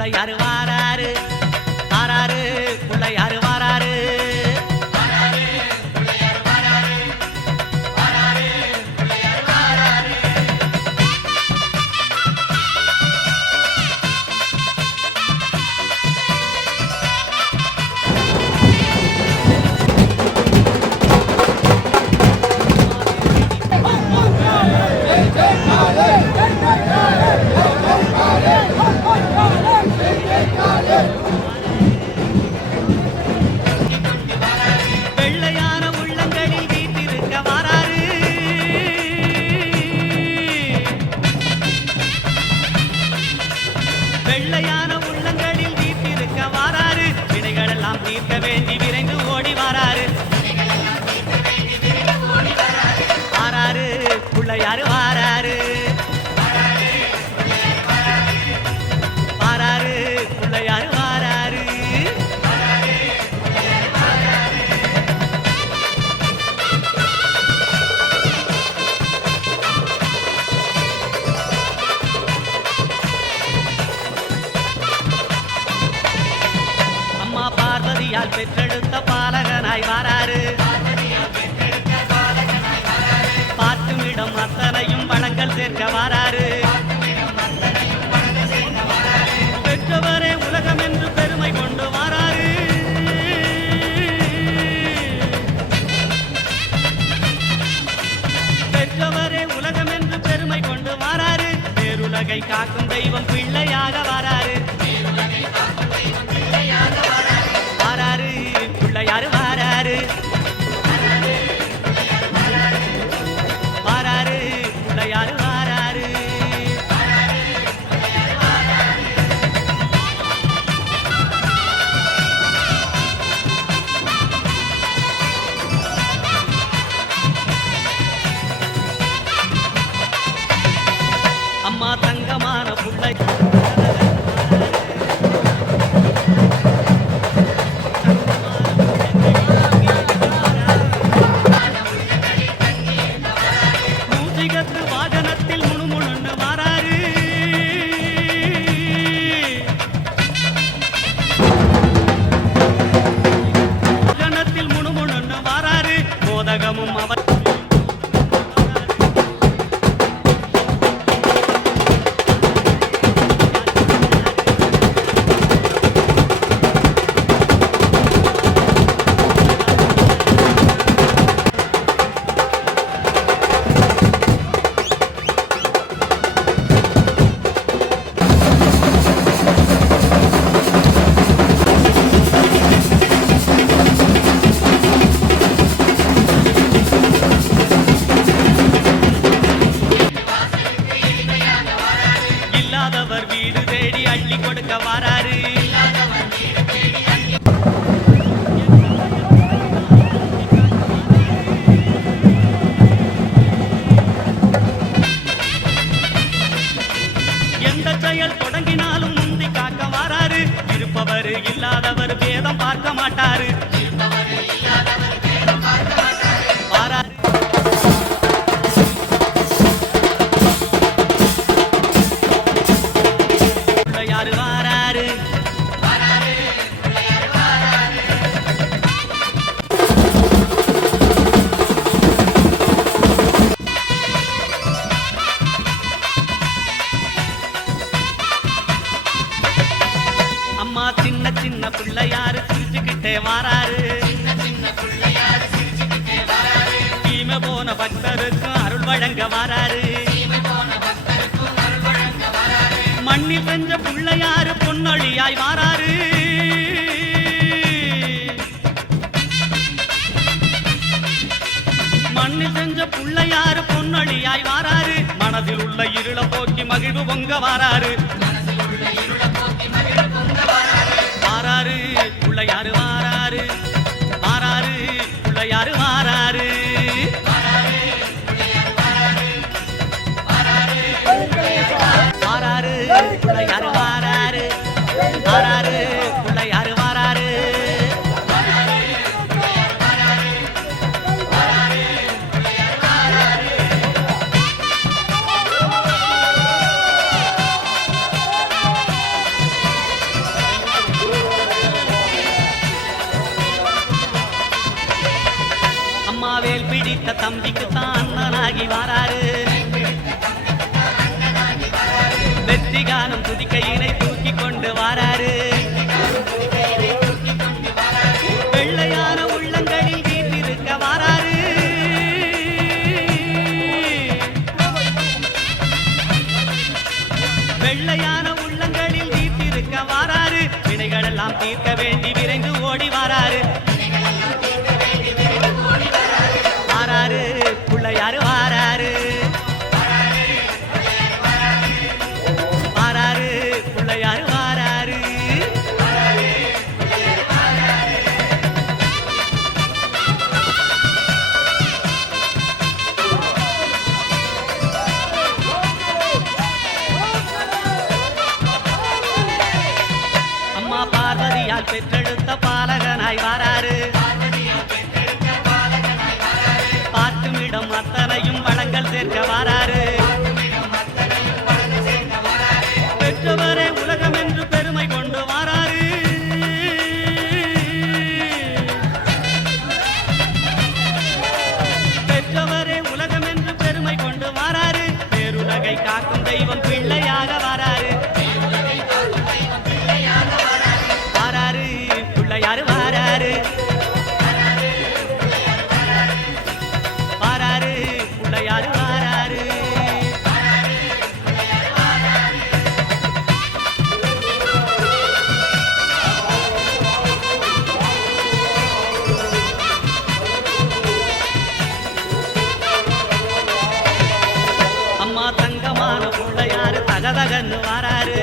புள்ளையாரு வாராரு வாராரு புள்ளையாரு வாராரு வெள்ளையான உள்ளங்களில் வீட்டிருக்க வாராரு வினைகளெல்லாம் தீர்க்க வேண்டி விரைந்து ஓடி வாராரு வாராரு புள்ளையாரு வாராரு வாராரு புள்ளையாரு வாராரு பார்வதியால் பெற்றெடுத்த பாலகனாய் வாராரு பார்க்கும் இடம் அத்தனையும் வளங்கள் சேர்க்க வாராரு பெற்றவரே உலகம் என்று பெருமை கொண்டு வாராரு பெற்றவரே உலகம் என்று பெருமை கொண்டு வாராரு பேருலகை காக்கும் தெய்வம் பிள்ளையாக வாராரு வாராரு புள்ளையாரு வாராரு வாராரு புள்ளையாரு வாராரு அம்மா தங்கமான புள்ளை வாகனத்தில் முணுமுணுன்னு வாராரு வாகனத்தில் முணுமுணுன்னு வாராரு மோதகமும் அவர் வீடு தேடி அள்ளி கொடுக்க வாராரு எந்த செயல் தொடங்கினாலும் முந்தி காக்க வாராரு இருப்பவர் இல்லாதவர் வேதம் பார்க்க மாட்டாரு வாராரு புள்ளையாரு வாராரு அம்மா சின்ன சின்ன பிள்ளையாரு சிரிச்சுக்கிட்டே வாராரு தீமை போன பக்தருக்கும் அருள் வழங்க வாராரு மண்ணில் செஞ்ச புள்ளையாரு பொன்னொழியாய் வாராரு மண்ணில் செஞ்ச புள்ளையாரு பொன்னொழியாய் வாராரு மனதில் உள்ள இருள போக்கி மகிழ்வு பொங்க வாராரு வாராரு புள்ளையாரு வாராரு வாராரு புள்ளையாரு வாராரு வாராரு புள்ளையாரு வாராரு வாராரு புள்ளையாரு வாராரு தம்பிக்கு தான் அண்ணனாகி வாராரு வெற்றி காணும் துதிக்கையினை தூக்கி கொண்டு வாராரு வெள்ளையான உள்ளங்களில் வீட்டிருக்க வாராரு வெள்ளையான உள்ளங்களில் வீட்டிருக்க வாராரு வினைகளெல்லாம் தீர்க்க வேண்டி விரைந்து ஓடி வாராரு வாராரு பிள்ளையாரு வாராரு வாராரு பிள்ளையாரு வாராரு அம்மா பார்வதியால் பெற்றெடுத்த பாலகனாய் வாராரு பார்த்துமிடம் அத்தனையும் வளங்கள் சேர்க்க வாராரு பெற்றவரே உலகம் என்று பெருமை கொண்டு வாராரு பெற்றவரே உலகம் என்று பெருமை கொண்டு வாராரு பேருலகை காக்கும் தெய்வம் பிள்ளையாக வாராரு வாராரு பிள்ளையாரு வாராரு வாராரு பிள்ளையாரு வாராரு அம்மா தங்கமான பிள்ளையாரு தகதகன்னு வாராரு